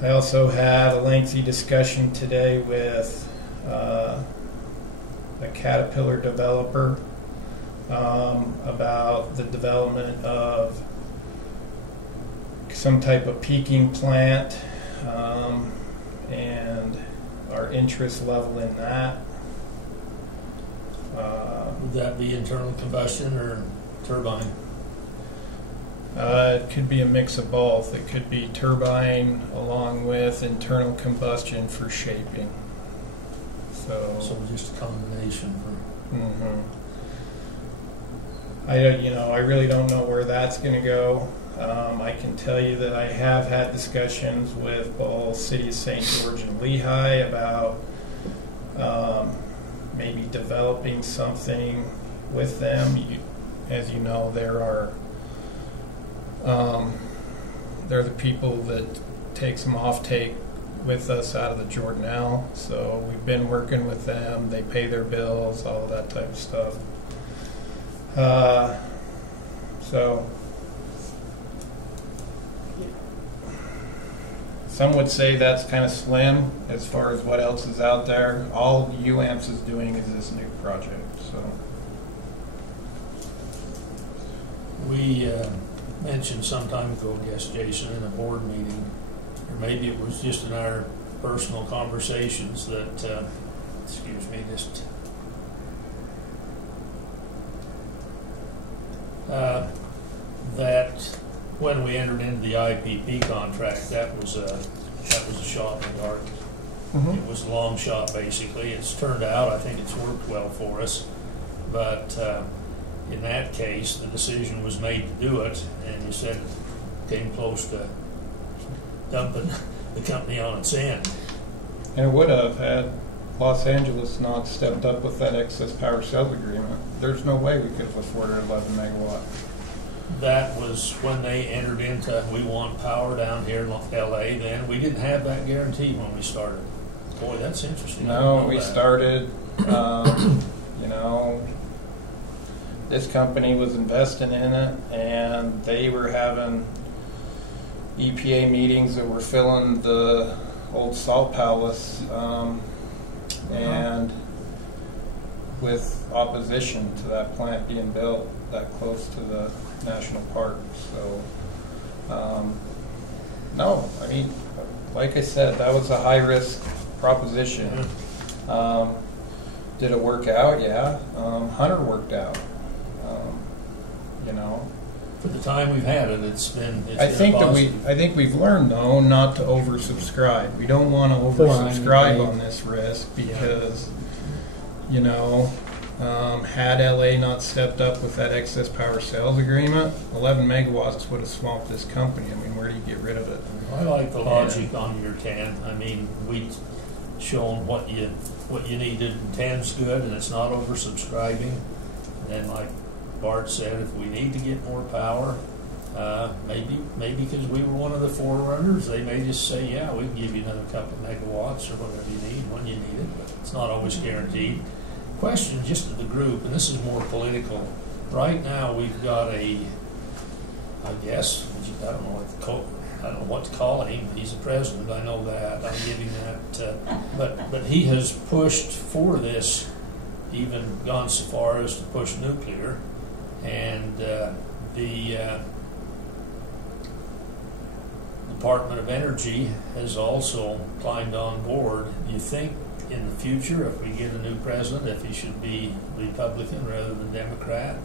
I also had a lengthy discussion today with a Caterpillar developer about the development of some type of peaking plant and our interest level in that. Would that be internal combustion or turbine? It could be a mix of both. It could be turbine along with internal combustion for shaping. So just a combination for. Mm-hmm. I really don't know where that's going to go. I can tell you that I have had discussions with both City of St. George and Lehigh about maybe developing something with them. As you know, they're the people that take some offtake with us out of the Jordanelle. So we've been working with them. They pay their bills, all of that type of stuff. So some would say that's kind of slim as far as what else is out there. All UAMPS is doing is this new project. So We mentioned some time ago, I guess, Jason, in a board meeting, or maybe it was just in our personal conversations that, that when we entered into the IPP contract, that was a shot in the dark. mm-hmm. It was a long shot, basically. It's turned out, I think it's worked well for us, but in that case, the decision was made to do it, and you said it came close to dumping the company on its end. And it would have had Los Angeles not stepped up with that excess power sales agreement. There's no way we could have afforded 11 megawatt. That was when they entered into, we want power down here in LA then. We didn't have that guarantee when we started. Boy, that's interesting. No, we started, this company was investing in it, and they were having EPA meetings that were filling the old salt palace, and with opposition to that plant being built that close to the national park. So, no, I mean, like I said, that was a high-risk proposition. Did it work out? Yeah. Hunter worked out. For the time we've had it, it's been I think we've learned though not to oversubscribe. We don't want to oversubscribe on this risk because, had LA not stepped up with that excess power sales agreement, 11 megawatts would have swamped this company. I mean, where do you get rid of it? I like the logic on your 10. I mean, we've shown what you needed, and 10's good, and it's not oversubscribing. And like Bart said, if we need to get more power, maybe because we were one of the forerunners, they may just say, yeah, we can give you another couple of megawatts or whatever you need when you need it, but it's not always guaranteed. Question just to the group, and this is more political. Right now we've got I don't know what to call him. He's the president, I know that. I'll give him that. But he has pushed for this, even gone so far as to push nuclear. And the Department of Energy has also climbed on board. Do you think in the future, if we get a new president, if he should be Republican rather than Democrat,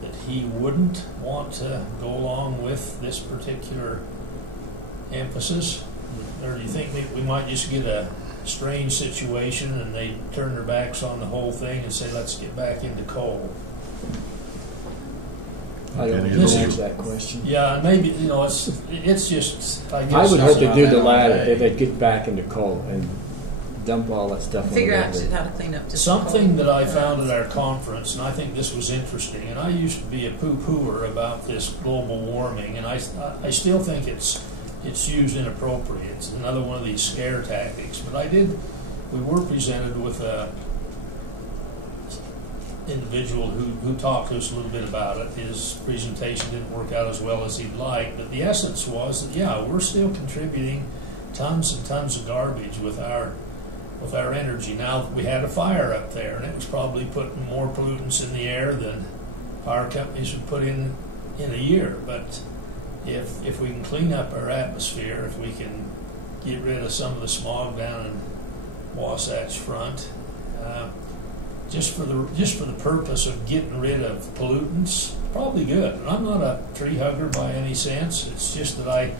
that he wouldn't want to go along with this particular emphasis? Or do you think we might just get a strange situation and they turn their backs on the whole thing and say, let's get back into coal? I don't know the answer to that question. Yeah, maybe, it's just, I guess. I would hope they do the latter, if they'd get back into coal and dump all that stuff on the figure out river. how to clean up just something that I found at our conference, and I think this was interesting, and I used to be a poo-pooer about this global warming, and I still think it's used inappropriate. It's another one of these scare tactics. But we were presented with a individual who talked to us a little bit about it. His presentation didn't work out as well as he'd like, but the essence was that, yeah, we're still contributing tons and tons of garbage with our energy. Now, we had a fire up there, and it was probably putting more pollutants in the air than power companies would put in a year. But if we can clean up our atmosphere, if we can get rid of some of the smog down in Wasatch Front, just for the purpose of getting rid of pollutants, probably good. And I'm not a tree hugger by any sense. It's just that I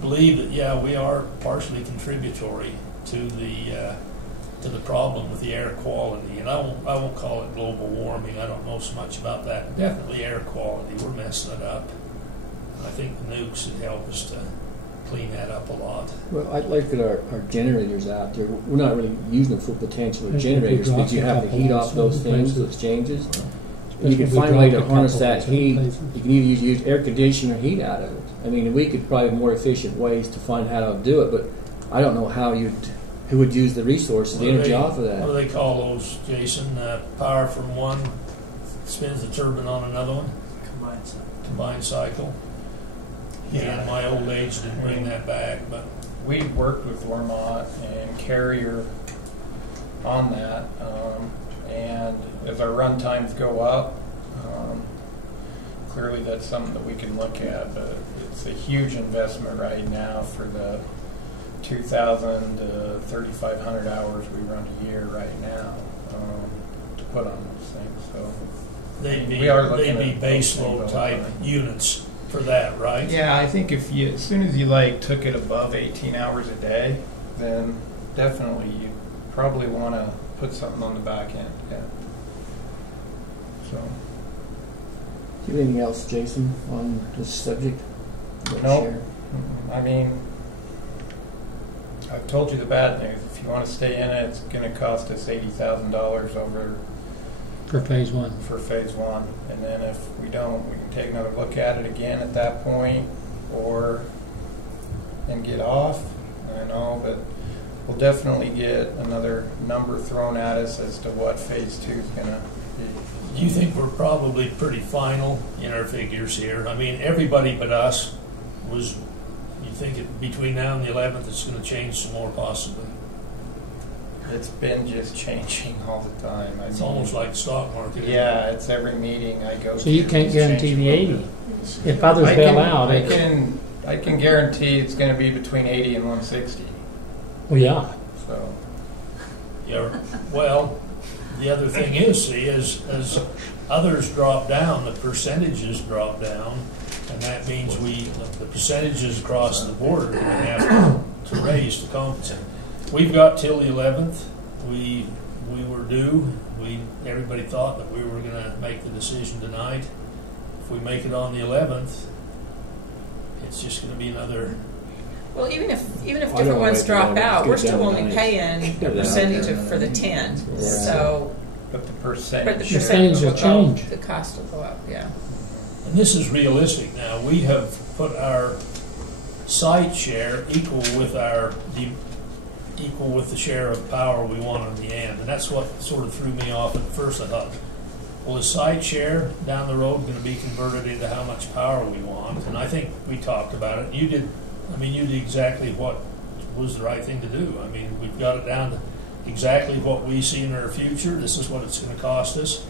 believe that, yeah, we are partially contributory to the problem with the air quality. And I won't call it global warming. I don't know so much about that. But definitely air quality. We're messing it up. And I think the nukes would help us to clean that up a lot. Well, I'd like that our generators out there, we're not really using the full potential of generators, but you have to heat off those things, those changes. And you can find a way to harness that heat. You can either use air conditioner or heat out of it. I mean, we could probably have more efficient ways to find how to do it, but I don't know who would use the resources, the energy off of that. What do they call those, Jason? Power from one spins the turbine on another one? Combined cycle. Yeah, in my old age didn't bring that back, but We worked with Ormont and Carrier on that, and as our run times go up, clearly that's something that we can look at, but it's a huge investment right now for the 2,000 to 3,500 hours we run a year right now to put on those things. So they'd be at base those load things type all the time. units for that, right? Yeah, I think if you, as soon as you took it above 18 hours a day, then definitely you probably want to put something on the back end. Yeah. So. Do you have anything else, Jason, on this subject? No. I mean, I've told you the bad news. If you want to stay in it, it's going to cost us $80,000 over for phase one. For phase one, and then if we don't, we can take another look at it again at that point, and get off. I know, but we'll definitely get another number thrown at us as to what phase two is going to be. Do you think we're probably pretty final in our figures here? I mean, everybody but us was. You think between now and the 11th, it's going to change some more, possibly? It's been just changing all the time. It's almost like the stock market. Yeah, it's every meeting I go to. So you can't guarantee the 80. If others bail out, I can guarantee it's going to be between 80 and 160. Well, yeah. So. Yeah. Well, the other thing is, see, as others drop down, the percentages drop down, and that means the percentages across the board are going to have to raise to compensate. We've got till the 11th. We were due. Everybody thought that we were going to make the decision tonight. If we make it on the 11th, it's just going to be another. Well, even if different ones drop out, we're still only paying a percentage for the 10. Yeah. So, but the percentage will change. The cost will go up. Yeah. And this is realistic now. We have put our site share equal with the share of power we want on the end. And that's what sort of threw me off at first. I thought, well, is site share down the road going to be converted into how much power we want? And I think we talked about it. You did exactly what was the right thing to do. I mean, we've got it down to exactly what we see in our future. This is what it's going to cost us.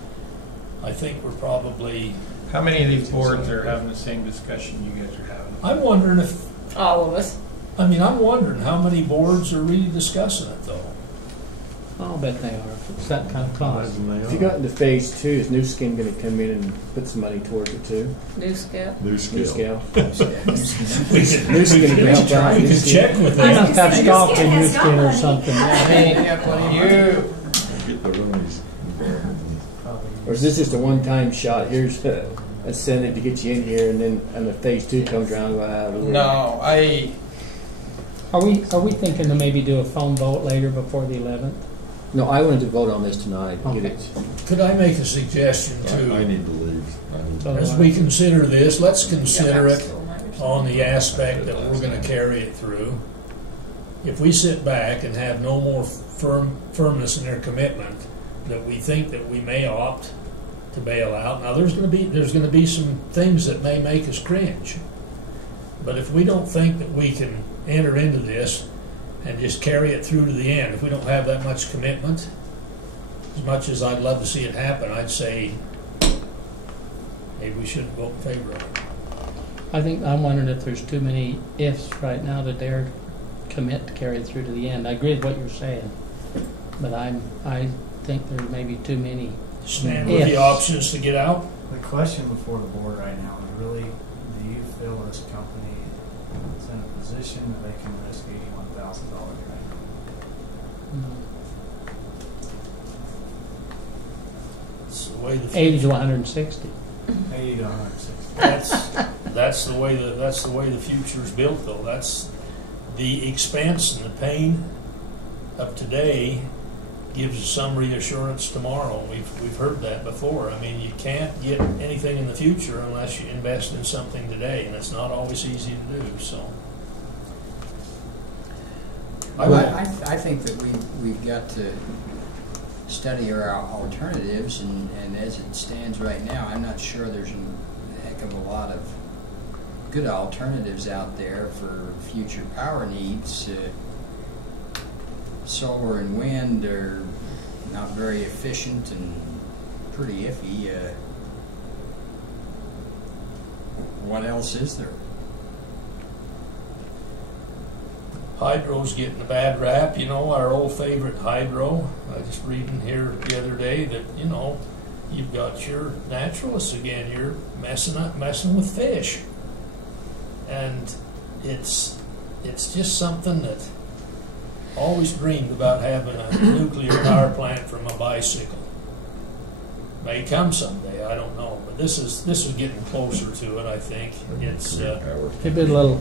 I think we're probably... How many of these boards are having the same discussion you guys are having? I'm wondering if... All of us. I mean, I'm wondering how many boards are really discussing it, though. I'll bet they are. It's that kind of cost. If you got into phase two, is New Skin going to come in and put some money towards it too? New scale. New scale. We could check with I them. must have stock in New Skin or something. Or is this just a one-time shot? Here's a Senate to get you in here, and then the phase two comes around. No, Are we thinking to maybe do a phone vote later before the 11th? No, I wanted to vote on this tonight. Okay. Get it. Could I make a suggestion, too? I need to leave. As we consider this, let's consider it on the aspect that we're going to carry it through. If we sit back and have no more firmness in their commitment, that we think that we may opt to bail out. Now, there's going to be some things that may make us cringe. But if we don't think that we can enter into this and just carry it through to the end. If we don't have that much commitment, as much as I'd love to see it happen, I'd say maybe we should vote in favor of it. I'm wondering if there's too many ifs right now to dare commit to carry it through to the end. I agree with what you're saying, but I think there may be too many. Stand with the options to get out. The question before the board right now is really, do you feel this company is in a position that they can risk $81,000 right now? It's the way the 80 to 160. 80 to 160. That's the way the future's built, though. That's the expense and the pain of today gives you some reassurance tomorrow. We've heard that before. I mean, you can't get anything in the future unless you invest in something today, and it's not always easy to do. So, I think that we've got to study our alternatives, and as it stands right now, I'm not sure there's a heck of a lot of good alternatives out there for future power needs. Solar and wind are not very efficient and pretty iffy. What else is there? hydro's getting a bad rap. You know, our old favorite hydro. I was just reading here the other day that, you know, you've got your naturalists again. You're messing with fish, and it's just something that always dreamed about having a nuclear power plant from a bicycle. May come someday, I don't know, but this is getting closer to it. I think it's. It'd be a little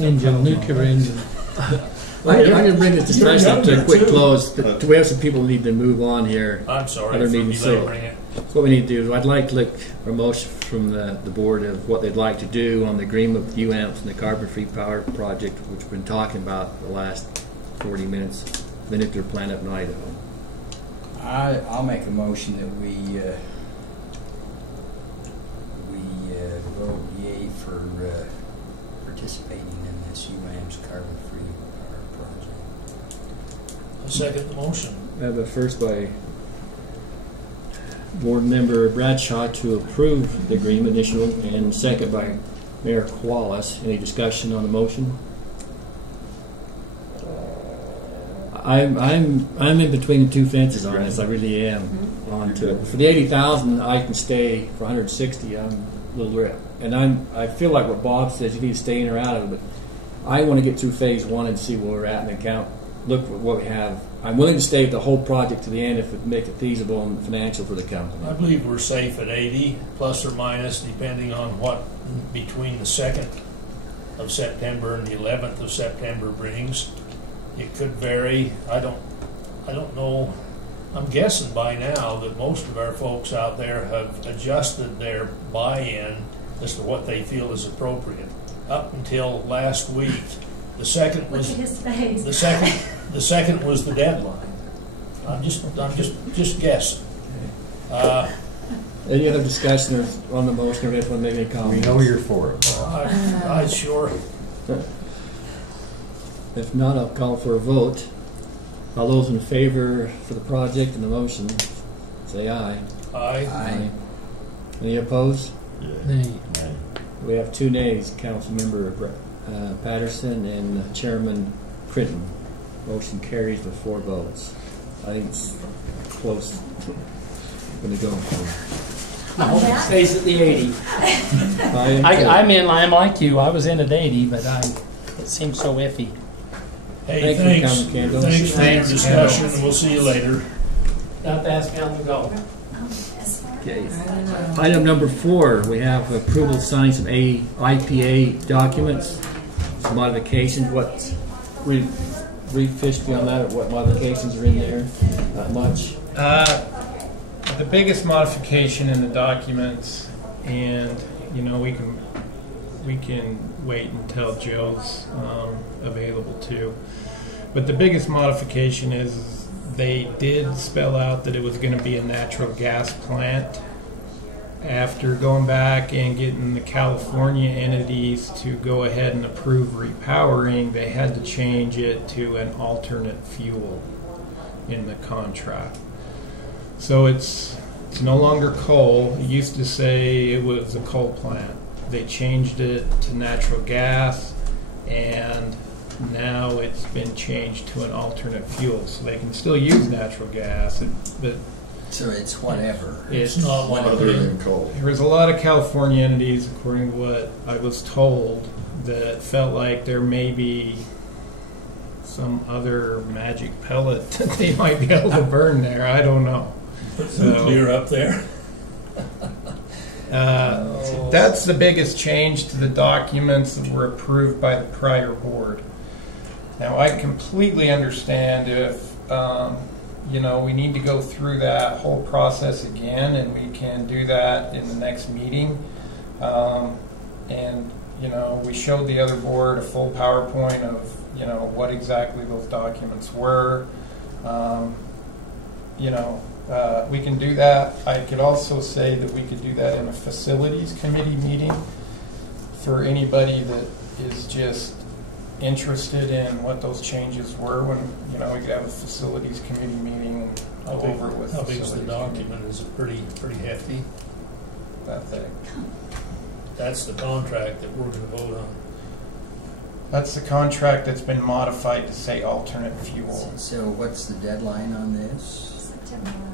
engine, nuclear engine. I'm going to bring this discussion up to a quick close. We have some people who need to move on here. I'm sorry Other for meetings, belaboring it. What we need to do is I'd like to look for a motion from the board of what they'd like to do on the agreement with UAMPS and the carbon-free power project, which we've been talking about the last 40 minutes, the nuclear plant up in Idaho. I'll make a motion that we vote yea for participating in this UAMPS carbon-free power project. I second the motion. I have a first by Board Member Bradshaw to approve the agreement issue, and second by Mayor Koalas. Any discussion on the motion? I'm in between the two fences on this. I really am on to it. For the 80,000, I can stay. For 160, I'm a little rip. And I feel like what Bob says, you need to stay in or out of it. But I want to get through phase one and see where we're at and then look at what we have. I'm willing to stay with the whole project to the end if it makes it feasible and financial for the company. I believe we're safe at 80, plus or minus, depending on what between the 2nd of September and the 11th of September brings. It could vary. I don't know. I'm guessing by now that most of our folks out there have adjusted their buy-in as to what they feel is appropriate. Up until last week, the second was the second was the deadline. I'm just guessing. Any other discussion on the motion, or if you want to make any comments? We know you're for it. I sure. If not, I'll call for a vote. All those in favor for the project and the motion, say aye. Aye. Any opposed? Nay. We have 2 nays, Councilmember Patterson and Chairman Critton. Motion carries with 4 votes. I think it's close. Going to go for. No, it stays at the 80. I'm like you. I was in at 80, but it seems so iffy. Hey, thanks for your discussion. We'll see you later. Not to ask me on the go. Okay. Item number 4, we have approval of signing some IPA documents, some modifications. What refished me on that, or what modifications are in there? Not much. The biggest modification in the documents, and you know we can wait until Joe's available too. But the biggest modification is they did spell out that it was going to be a natural gas plant, after going back and getting the California entities to go ahead and approve repowering, they had to change it to an alternate fuel in the contract. So it's no longer coal. It used to say it was a coal plant. They changed it to natural gas, and now it's been changed to an alternate fuel. So they can still use natural gas, but So it's whatever. It's not one of Other the, than coal. there was a lot of California entities, according to what I was told, that felt like there may be some other magic pellet that they might be able to burn there. I don't know. nuclear up there. That's the biggest change to the documents that were approved by the prior board. Now, I completely understand if, we need to go through that whole process again, and we can do that in the next meeting. We showed the other board a full PowerPoint of, what exactly those documents were. We can do that. I could also say that we could do that in a facilities committee meeting for anybody that is just interested in what those changes were. When we could have a facilities committee meeting and How go over it with big is the facilities document? Is it pretty hefty? committee. That thing. That's the contract that we're going to vote on. That's the contract that's been modified to say alternate fuel. So what's the deadline on this? September 11th.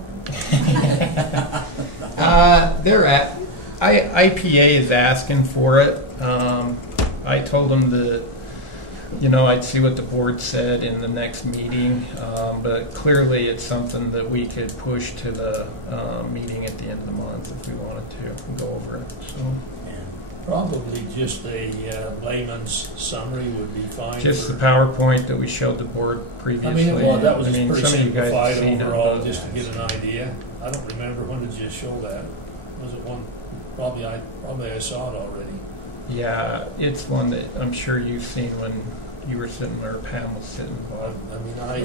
IPA is asking for it. I told them that, I'd see what the board said in the next meeting, but clearly it's something that we could push to the meeting at the end of the month if we wanted to and go over it. So Probably just a layman's summary would be fine. just for- the PowerPoint that we showed the board previously. That was just pretty some of you guys have simplified seen it, overall, but- just to get an idea. I don't remember, when did you show that? Was it one, probably I saw it already. Yeah, it's one that I'm sure you've seen when you were sitting there, Pam was sitting. Bob. I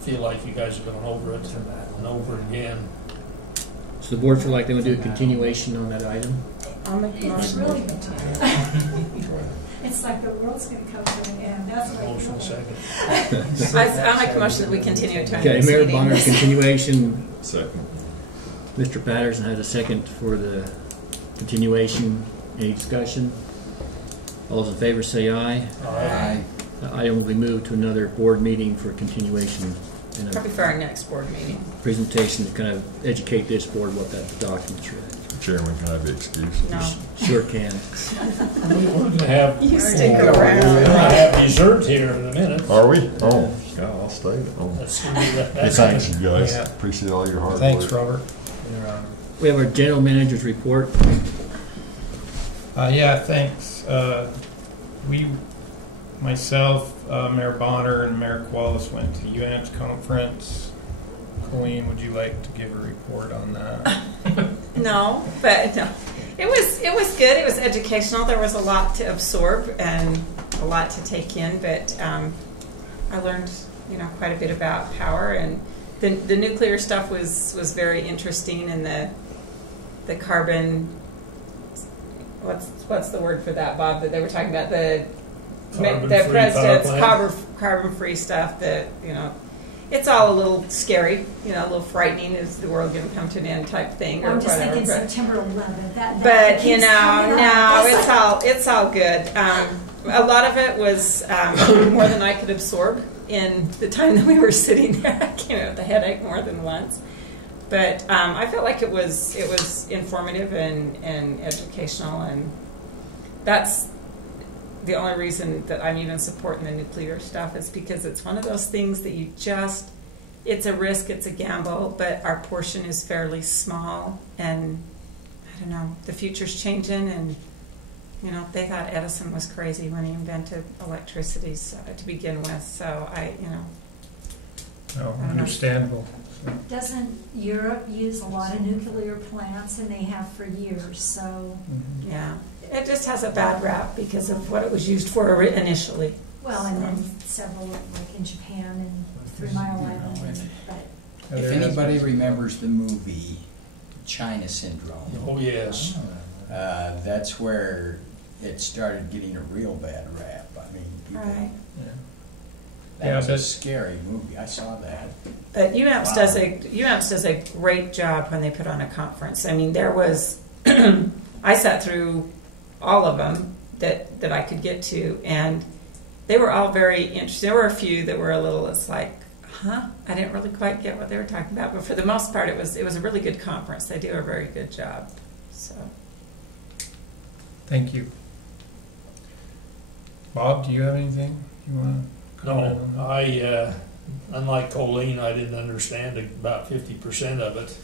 feel like you guys have gone over it and over again. So the board feel like they would do a continuation on that item? I'll make a It's motion. really it's like the world's going to come to an end. That's what I Motion feel. second. I'll make a motion that we continue it to our Okay, next Mayor meeting. Bonner, continuation. Second. Mr. Patterson has a second for the continuation. Any discussion? All those in favor say aye. Aye. The item will be moved to another board meeting for continuation and Probably a for our next board meeting. presentation to kind of educate this board what that document's read. Chairman, can I be excused? No. Sure can. We're going to have, You stick we're going to around. have dessert here in a minute. Are we? Oh, yeah, I'll stay. Oh. That's gonna be that- Hey, thanks, you guys. Yeah. Appreciate all your hard Thanks, work. Robert. We have our general manager's report. Thanks. Myself, Mayor Bonner, and Mayor Qualis went to UAM's conference. Colleen, would you like to give a report on that? No, but no. It was good. It was educational. There was a lot to absorb and a lot to take in, but I learned, quite a bit about power, and the nuclear stuff was very interesting, and the carbon. What's the word for that, Bob? That they were talking about the Carbon-free president's power carbon-free stuff. That it's all a little scary, a little frightening. Is the world going to come to an end type thing, or I'm just whatever? thinking but- September 11th. That But keeps coming up. it's all good. A lot of it was more than I could absorb in the time that we were sitting there. I came out with a headache more than once. But I felt like it was informative and educational, and that's the only reason that I'm even supporting the nuclear stuff is because it's one of those things that it's a risk, it's a gamble, but our portion is fairly small, and I don't know, the future's changing, and they thought Edison was crazy when he invented electricity to begin with, so No, understandable. Doesn't Europe use a lot of nuclear plants, and they have for years? So, yeah, it just has a bad rap because of what it was used for initially. well, and then several like in Japan and 3 Mile Island. But If anybody remembers the movie China syndrome. Oh, yes. That's where it started getting a real bad rap. I mean, people, Right. that was a scary movie. I saw that. But UAMPS Wow. does a great job when they put on a conference. I mean, there was I sat through all of them that I could get to, and they were all very interesting. There were a few that were a little, it's like, huh? I didn't really quite get what they were talking about, but for the most part, it was a really good conference. They do a very good job. So, Thank you. Bob, do you have anything you want to comment on? No, I, unlike Colleen, I didn't understand about 50% of it,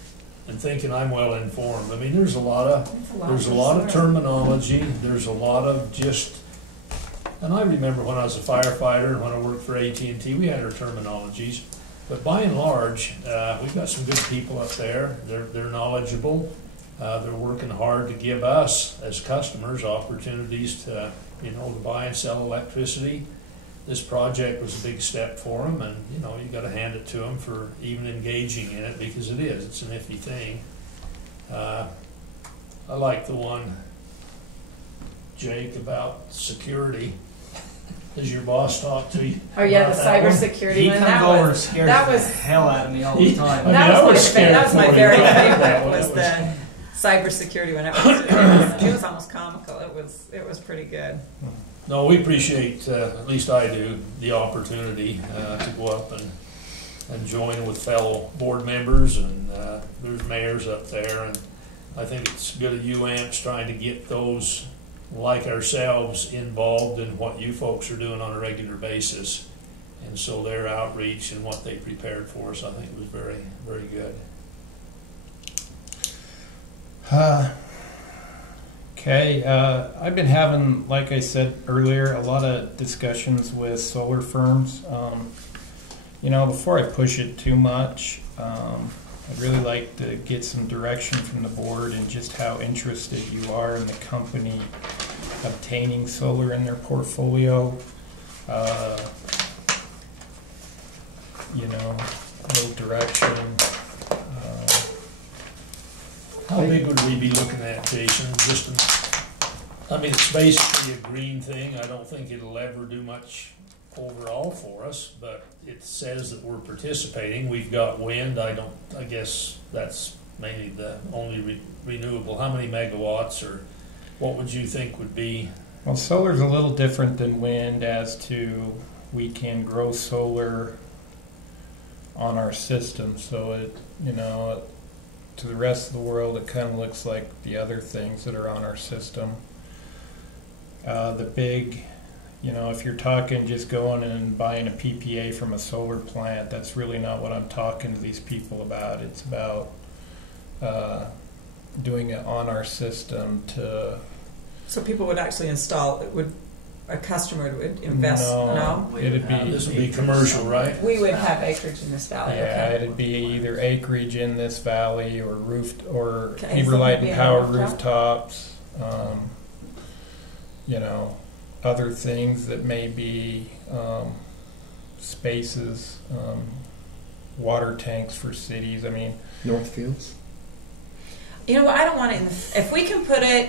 and thinking I'm well informed. I mean, there's a lot of terminology. There's a lot of just, and I remember when I was a firefighter and when I worked for AT&T, we had our terminologies. But by and large, we've got some good people up there. They're knowledgeable. They're working hard to give us as customers opportunities to, to buy and sell electricity. This project was a big step for them, and you got to hand it to them for even engaging in it, because it's an iffy thing. I like the one, Jake, about security. Does your boss talk to you? oh yeah, about the that one? cybersecurity He one. comes over and scares that the was hell out of me all the time. that was my for you. very That favorite was- was the cybersecurity one. It was almost comical. It was pretty good. No, we appreciate, at least I do, the opportunity to go up and join with fellow board members, and there's mayors up there, and I think it's good of UAMPS trying to get those like ourselves involved in what you folks are doing on a regular basis. And so their outreach and what they prepared for us, I think was very, very good. Okay, I've been having, like I said earlier, a lot of discussions with solar firms. Before I push it too much, I'd really like to get some direction from the board and just how interested you are in the company obtaining solar in their portfolio. A little direction. How big would we be looking at, Jason? It's basically a green thing. I don't think it'll ever do much overall for us, but it says that we're participating. We've got wind. I guess that's mainly the only renewable. How many megawatts, or what would you think would be? Well, solar's a little different than wind as to we can grow solar on our system, so to the rest of the world, it kind of looks like the other things that are on our system. The big, if you're talking just going and buying a PPA from a solar plant, that's really not what I'm talking to these people about. It's about doing it on our system to... So people would actually install it. A customer would invest? No? It'd be... This would be commercial, right? We would have acreage in this valley. Yeah, okay. it'd be either acreage in this valley or Okay, Heber so Light it'd be and on a Power rooftop? rooftops. Other things that may be spaces, water tanks for cities. I mean, Northfields. I don't want it if we can put it,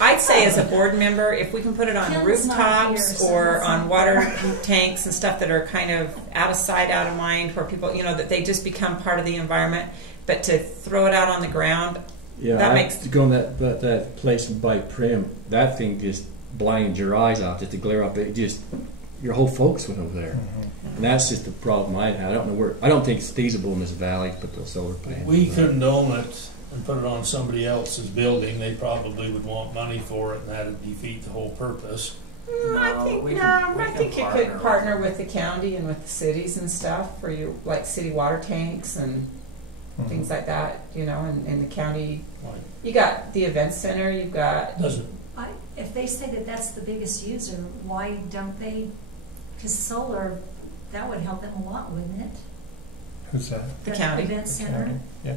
I'd say as a board member, if we can put it on Kim's not rooftops here, so or it's on not water fair. tanks and stuff that are kind of out of sight, out of mind, where people, that they just become part of the environment, but to throw it out on the ground, Yeah, That I makes- to go in that place by Prim. That thing just blinds your eyes out. Just to glare up, your whole focus went over there, and that's just the problem I had. I don't know where. I don't think it's feasible in this valley to put those solar panels. We couldn't own it and put it on somebody else's building. They probably would want money for it, and that'd defeat the whole purpose. I think you could partner with the county and with the cities and stuff for you, like city water tanks and things like that, in the county. Like, You got the event center, you've got, doesn't If they say that that's the biggest user, why don't they, because solar, that would help them a lot, wouldn't it? who's that? The county. Event center. Yeah.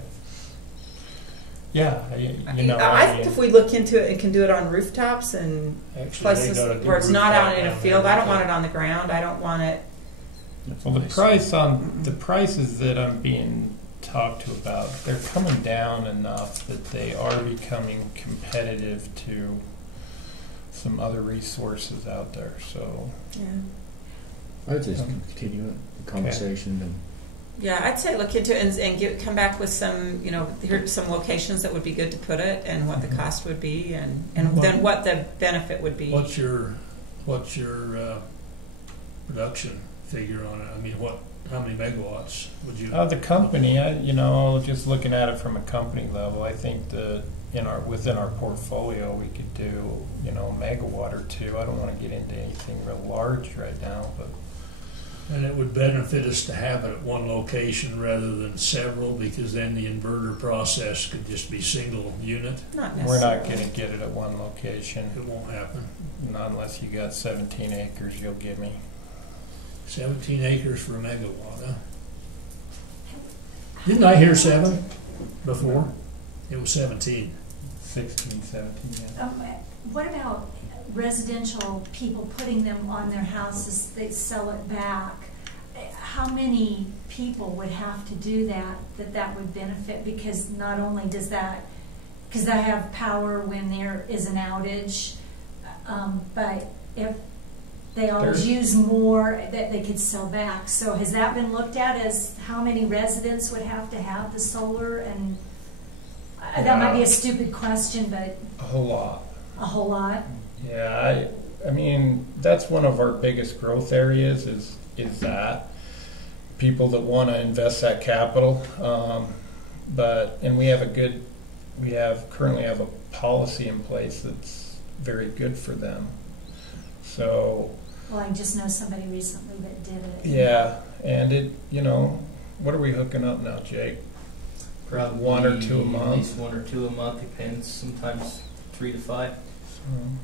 Yeah, I think if we look into it and can do it on rooftops and actually places they got a good where it's not out rooftop in a down field, there. I don't want it on the ground, I don't want it, Well, the prices that I'm being talked to about, they're coming down enough that they are becoming competitive to some other resources out there, so. Yeah. I'd just continue the conversation and Yeah, I'd say look into it and come back with some, here's some locations that would be good to put it and what the cost would be and then what the benefit would be. What's your production figure on it? I mean, how many megawatts would you? The company, just looking at it from a company level, I think that within our portfolio we could do, a megawatt or two. I don't want to get into anything real large right now, but. And it would benefit us to have it at one location rather than several, because then the inverter process could just be single unit. Not We're necessarily. not going to get it at one location. It won't happen. Not unless you got 17 acres you'll give me. 17 acres for a megawatt, huh? Didn't I hear 7 before? It was 17. 16, 17, yeah. What about residential people putting them on their houses, they sell it back? How many people would have to do that would benefit? Because not only does that, because they have power when there is an outage, but if they always use more that they could sell back. So has that been looked at as how many residents would have to have the solar? And that might be a stupid question, but A whole lot. a whole lot. Yeah, I mean, that's one of our biggest growth areas is that people that want to invest that capital. And we currently have a policy in place that's very good for them. So. Well, I just know somebody recently that did it. Yeah, and what are we hooking up now, Jake? Probably 1 or 2 a month. At least 1 or 2 a month, depends. Sometimes 3 to 5.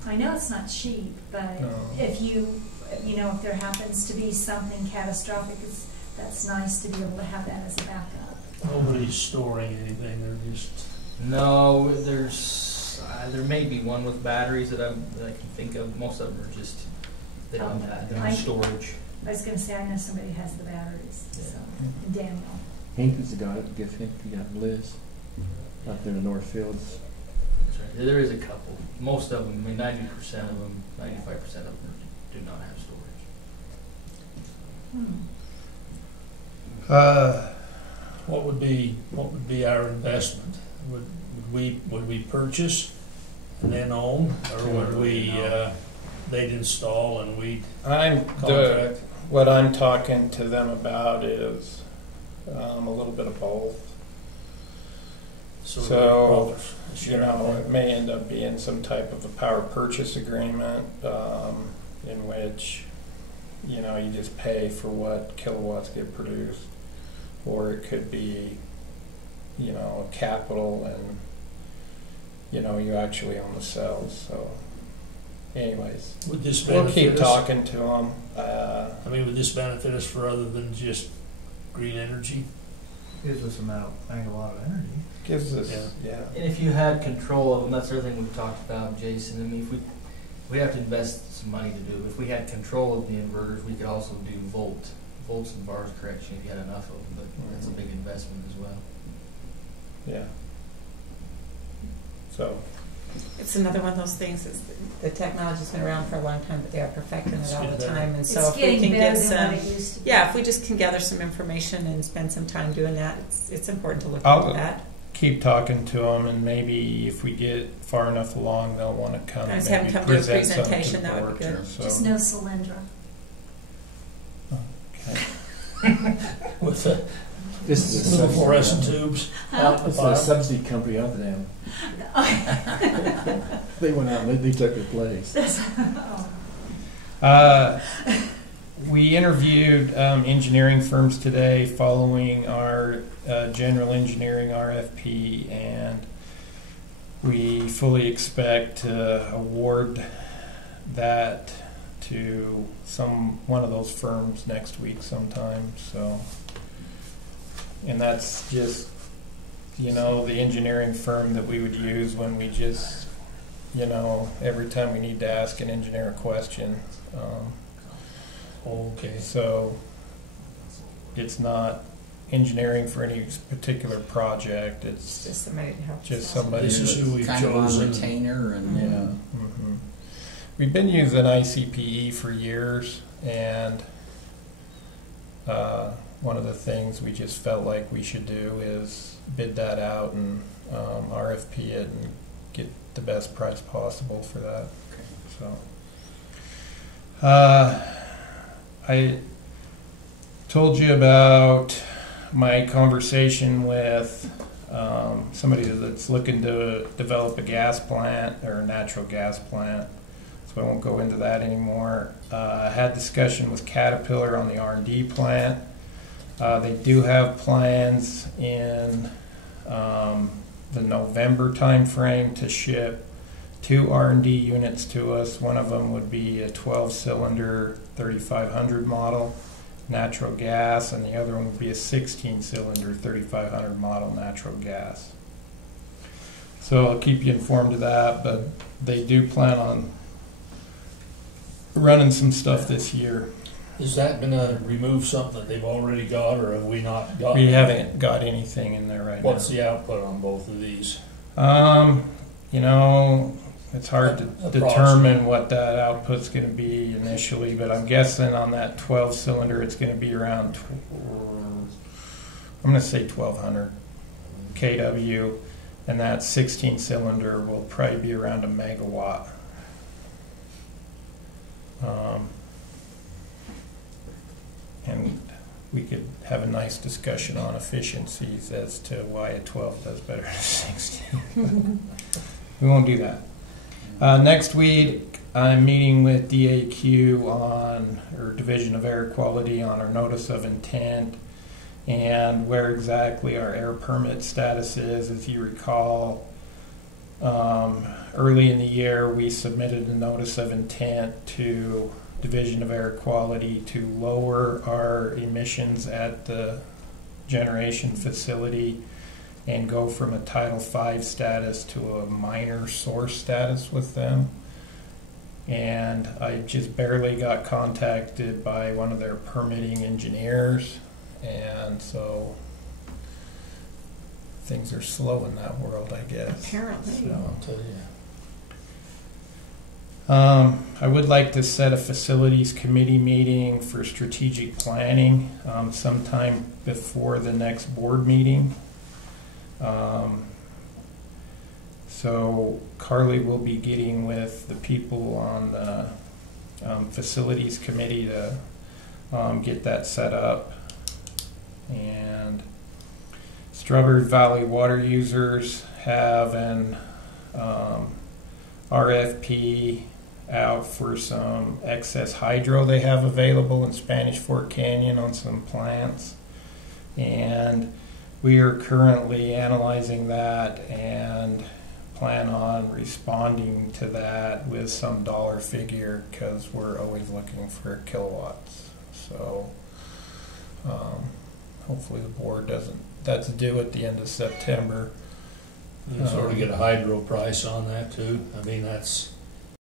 I know it's not cheap, but No. if if there happens to be something catastrophic, that's nice to be able to have that as a backup. Nobody's storing anything. They're just. No, there may be one with batteries that I can think of. Most of them are just they don't have they're in storage. I was going to say I know somebody has the batteries. Yeah. So Daniel. Hankins the guy that gives him, he got Bliss up there in the North Fields. That's right. There is a couple. Most of them, 90% of them, 95% of them do not have storage. What would be our investment? Would we purchase and then own, or would we they'd install and we'd contract? What I'm talking to them about is a little bit of both. So it may end up being some type of a power purchase agreement in which you just pay for what kilowatts get produced, or it could be capital and you actually own the cells. So anyways, Would this we'll benefit keep us? talking to them. Would this benefit us for other than just green energy? Gives us a megawatt of energy. Gives us, yeah. And if you had control of them, that's the other thing we've talked about, Jason. I mean, if we have to invest some money to do. If we had control of the inverters, we could also do volts and bars correction if you had enough of them. But that's a big investment as well. Yeah. So. It's another one of those things. The technology's been around for a long time, but they are perfecting it all the time. And so It's if we getting can better get than some, what it used to be. if we just can gather some information and spend some time doing that, it's important to look I'll into that. keep talking to them, and maybe if we get far enough along, they'll want to come. Just and have them maybe come do a present something to presentation, the that would be board, good. so. Just no Solyndra. Okay. With the This is a little subsidy fluorescent company. tubes. It's a subsidy company of them. They went out and they took their place. We interviewed engineering firms today following our general engineering RFP, and we fully expect to award that to one of those firms next week sometime. So, and that's just the engineering firm that we would use when we just every time we need to ask an engineer a question. Okay. So it's not engineering for any particular project. It's It's just somebody to help. just us out. somebody. This is who we've Kind of on chosen. retainer and, hmm We've been using ICPE for years, and one of the things we just felt like we should do is bid that out and RFP it and get the best price possible for that. So, I told you about my conversation with somebody that's looking to develop a gas plant or a natural gas plant. So I won't go into that anymore. I had discussion with Caterpillar on the R&D plant. They do have plans in the November timeframe to ship 2 R&D units to us. One of them would be a 12-cylinder 3500 model natural gas, and the other one would be a 16-cylinder 3500 model natural gas. So I'll keep you informed of that, but they do plan on running some stuff this year. Is that gonna remove something that they've already got, or have we not got? We haven't got anything in there right What's now. the output on both of these? You know, it's hard to Approximate. determine what that output's going to be initially, but I'm guessing on that 12-cylinder it's going to be around, I'm going to say 1200 kW, and that 16-cylinder will probably be around a megawatt. And we could have a nice discussion on efficiencies as to why a 12 does better than a 16. We won't do that. Next week, I'm meeting with DAQ or Division of Air Quality, on our notice of intent and where exactly our air permit status is. As you recall, early in the year, we submitted a notice of intent to Division of Air Quality to lower our emissions at the generation facility and go from a Title V status to a minor source status with them. And I just barely got contacted by one of their permitting engineers, and so things are slow in that world, I guess. Apparently. So, I'll tell you. I would like to set a facilities committee meeting for strategic planning sometime before the next board meeting. So Carly will be getting with the people on the facilities committee to get that set up. And Strawberry Valley water users have an RFP out for some excess hydro they have available in Spanish Fork Canyon on some plants. And we are currently analyzing that and plan on responding to that with some dollar figure, because we're always looking for kilowatts. So hopefully the board doesn't, that's due at the end of September. You sort of get a hydro price on that too. I mean, that's